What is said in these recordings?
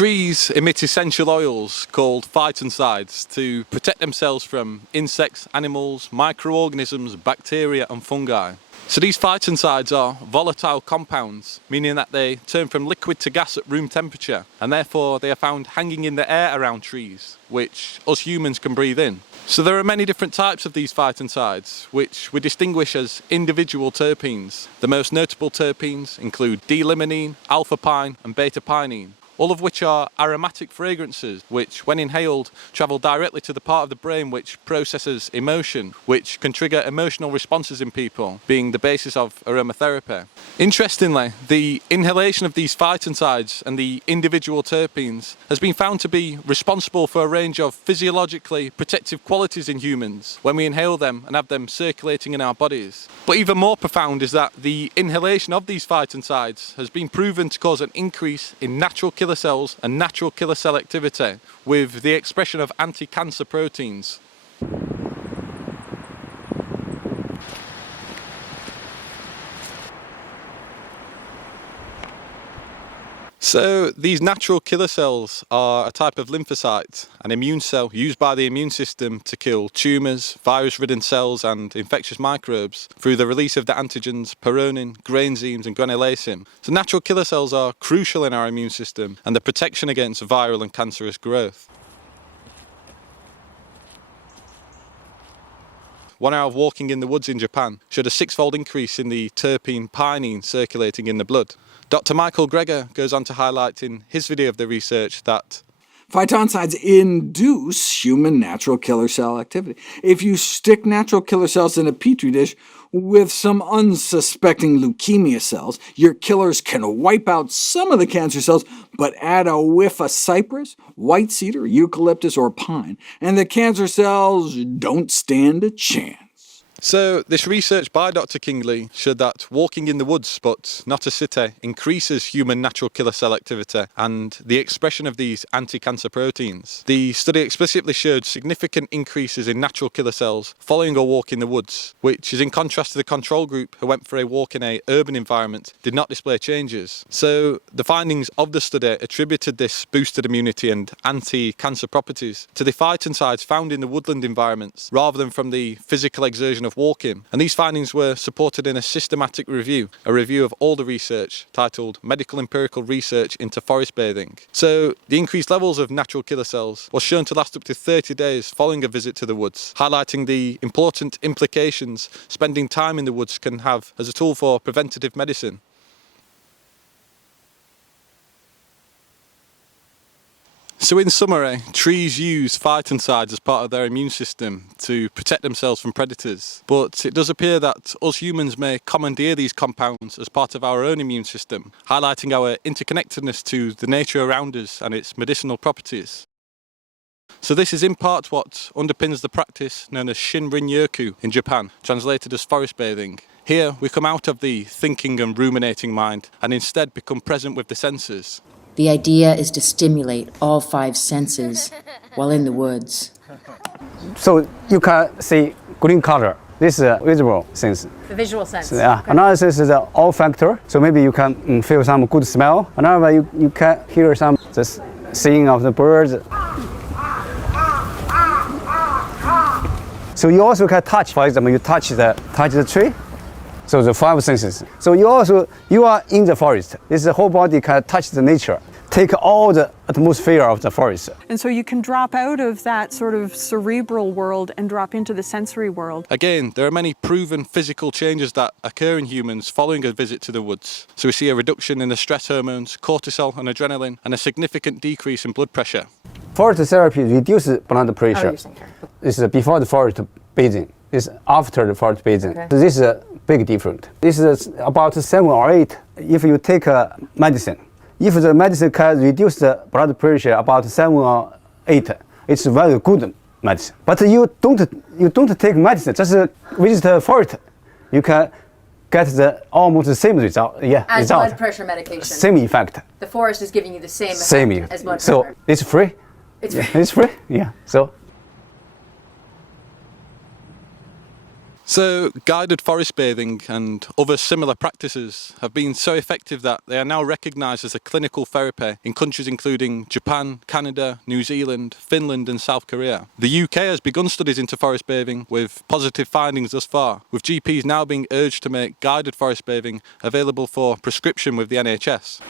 Trees emit essential oils called phytoncides to protect themselves from insects, animals, microorganisms, bacteria and fungi. So these phytoncides are volatile compounds, meaning that they turn from liquid to gas at room temperature, and therefore they are found hanging in the air around trees, which us humans can breathe in. So there are many different types of these phytoncides, which we distinguish as individual terpenes. The most notable terpenes include D-limonene, alpha-pine and beta-pinene, all of which are aromatic fragrances which, when inhaled, travel directly to the part of the brain which processes emotion, which can trigger emotional responses in people, being the basis of aromatherapy. Interestingly, the inhalation of these phytoncides and the individual terpenes has been found to be responsible for a range of physiologically protective qualities in humans when we inhale them and have them circulating in our bodies. But even more profound is that the inhalation of these phytoncides has been proven to cause an increase in natural killer cells and natural killer cell activity with the expression of anti-cancer proteins. So these natural killer cells are a type of lymphocyte, an immune cell used by the immune system to kill tumours, virus-ridden cells and infectious microbes through the release of the antigens peronin, granzymes and granulacin. So natural killer cells are crucial in our immune system and the protection against viral and cancerous growth. 1 hour of walking in the woods in Japan showed a 6-fold increase in the terpene pinene circulating in the blood. Dr. Michael Greger goes on to highlight in his video of the research that phytoncides induce human natural killer cell activity. If you stick natural killer cells in a petri dish with some unsuspecting leukemia cells, your killers can wipe out some of the cancer cells, but add a whiff of cypress, white cedar, eucalyptus, or pine, and the cancer cells don't stand a chance. So this research by Dr. Kingley showed that walking in the woods, but not a city, increases human natural killer cell activity and the expression of these anti-cancer proteins. The study explicitly showed significant increases in natural killer cells following a walk in the woods, which is in contrast to the control group who went for a walk in an urban environment, did not display changes. So the findings of the study attributed this boosted immunity and anti-cancer properties to the phytoncides found in the woodland environments, rather than from the physical exertion of walking. And these findings were supported in a systematic review, a review of all the research titled Medical Empirical Research into Forest Bathing. So the increased levels of natural killer cells was shown to last up to 30 days following a visit to the woods, highlighting the important implications spending time in the woods can have as a tool for preventative medicine. So in summary, trees use phytoncides as part of their immune system to protect themselves from predators. But it does appear that us humans may commandeer these compounds as part of our own immune system, highlighting our interconnectedness to the nature around us and its medicinal properties. So this is in part what underpins the practice known as Shinrin-yoku in Japan, translated as forest bathing. Here we come out of the thinking and ruminating mind and instead become present with the senses. The idea is to stimulate all 5 senses while in the woods. So you can see green color. This is a visual sense. The visual sense. Yeah. Okay. Another sense is the olfactor. So maybe you can feel some good smell. Another you can hear some the singing of the birds. So you also can touch. For example, you touch the tree. So the 5 senses. So you are in the forest. This whole body can touch the nature, take all the atmosphere of the forest. And so you can drop out of that sort of cerebral world and drop into the sensory world. Again, there are many proven physical changes that occur in humans following a visit to the woods. So we see a reduction in the stress hormones, cortisol and adrenaline, and a significant decrease in blood pressure. Forest therapy reduces blood pressure. This is before the forest bathing. This is after the forest bathing. Okay. So this is a big difference. This is about 7 or 8 if you take medicine. If the medicine can reduce the blood pressure about 7 or 8, it's very good medicine. But you don't take medicine, just visit the forest. You can get the almost the same result. Yeah, as result. blood pressure medication. Same effect. The forest is giving you the same effect as blood pressure. So it's free. It's free. It's free. Yeah. So So, guided forest bathing and other similar practices have been so effective that they are now recognised as a clinical therapy in countries including Japan, Canada, New Zealand, Finland and South Korea. The UK has begun studies into forest bathing with positive findings thus far, with GPs now being urged to make guided forest bathing available for prescription with the NHS.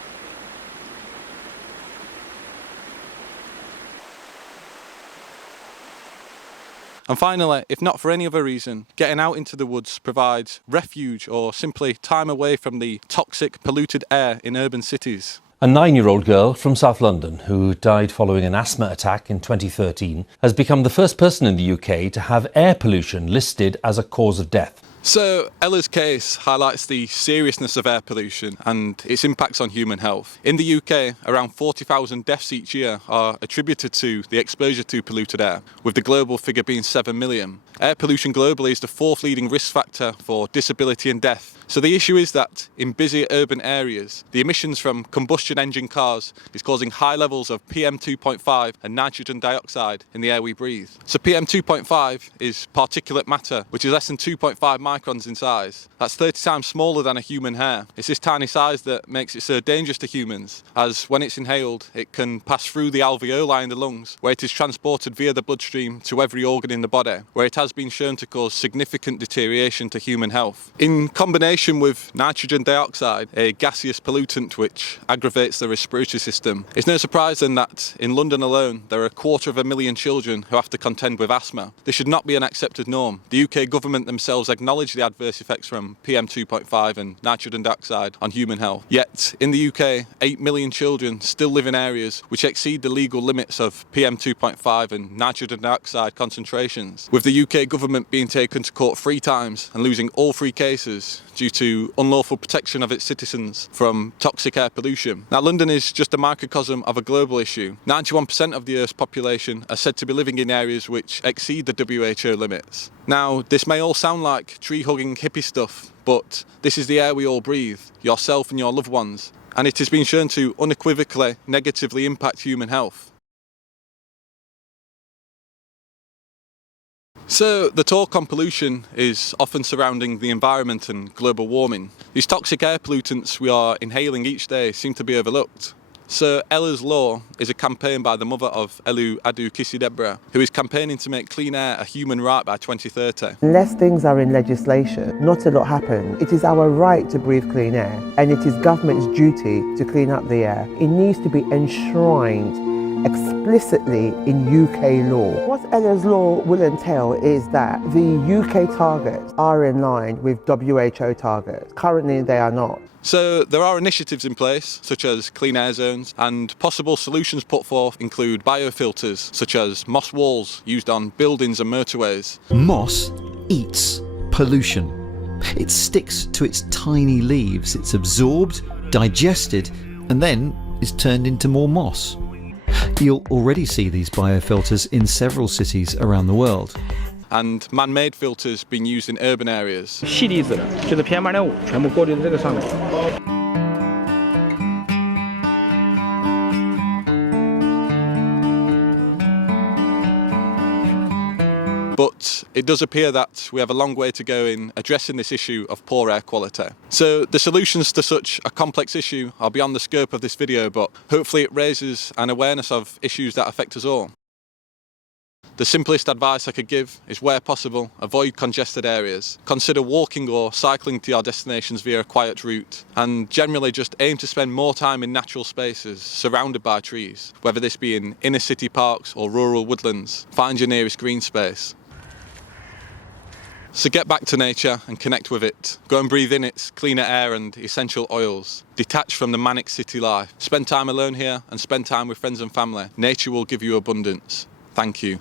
And finally, if not for any other reason, getting out into the woods provides refuge or simply time away from the toxic, polluted air in urban cities. A 9-year-old girl from South London who died following an asthma attack in 2013 has become the first person in the UK to have air pollution listed as a cause of death. So Ella's case highlights the seriousness of air pollution and its impacts on human health. In the UK, around 40,000 deaths each year are attributed to the exposure to polluted air, with the global figure being 7 million. Air pollution globally is the 4th leading risk factor for disability and death. So the issue is that in busy urban areas, the emissions from combustion engine cars is causing high levels of PM.25 and nitrogen dioxide in the air we breathe. So PM2.5 is particulate matter, which is less than 2.5 microns in size. That's 30 times smaller than a human hair. It's this tiny size that makes it so dangerous to humans, as when it's inhaled, it can pass through the alveoli in the lungs, where it is transported via the bloodstream to every organ in the body, where it has been shown to cause significant deterioration to human health. In combination with nitrogen dioxide, a gaseous pollutant which aggravates the respiratory system, it's no surprise then that in London alone there are 250,000 children who have to contend with asthma. This should not be an accepted norm. The UK government themselves acknowledge the adverse effects from PM2.5 and nitrogen dioxide on human health. Yet in the UK, 8 million children still live in areas which exceed the legal limits of PM2.5 and nitrogen dioxide concentrations, with the UK government being taken to court 3 times and losing all 3 cases due to unlawful protection of its citizens from toxic air pollution. Now, London is just a microcosm of a global issue. 91% of the Earth's population are said to be living in areas which exceed the WHO limits. Now, this may all sound like tree-hugging hippie stuff, but this is the air we all breathe, yourself and your loved ones, and it has been shown to unequivocally negatively impact human health. So, the talk on pollution is often surrounding the environment and global warming. These toxic air pollutants we are inhaling each day seem to be overlooked. So, Ella's Law is a campaign by the mother of Elu Adu Kisidebra, who is campaigning to make clean air a human right by 2030. Unless things are in legislation, not a lot happens. It is our right to breathe clean air, and it is government's duty to clean up the air. It needs to be enshrined explicitly in UK law. What Ella's Law will entail is that the UK targets are in line with WHO targets. Currently they are not. So there are initiatives in place, such as clean air zones, and possible solutions put forth include biofilters, such as moss walls used on buildings and motorways. Moss eats pollution. It sticks to its tiny leaves. It's absorbed, digested, and then is turned into more moss. You'll already see these biofilters in several cities around the world. And man-made filters being used in urban areas. 细粒子的，就是 PM2.5，全部过滤到这个上面。 But it does appear that we have a long way to go in addressing this issue of poor air quality. So the solutions to such a complex issue are beyond the scope of this video, but hopefully it raises an awareness of issues that affect us all. The simplest advice I could give is, where possible, avoid congested areas. Consider walking or cycling to your destinations via a quiet route, and generally just aim to spend more time in natural spaces surrounded by trees, whether this be in inner city parks or rural woodlands. Find your nearest green space. So get back to nature and connect with it. Go and breathe in its cleaner air and essential oils. Detach from the manic city life. Spend time alone here and spend time with friends and family. Nature will give you abundance. Thank you.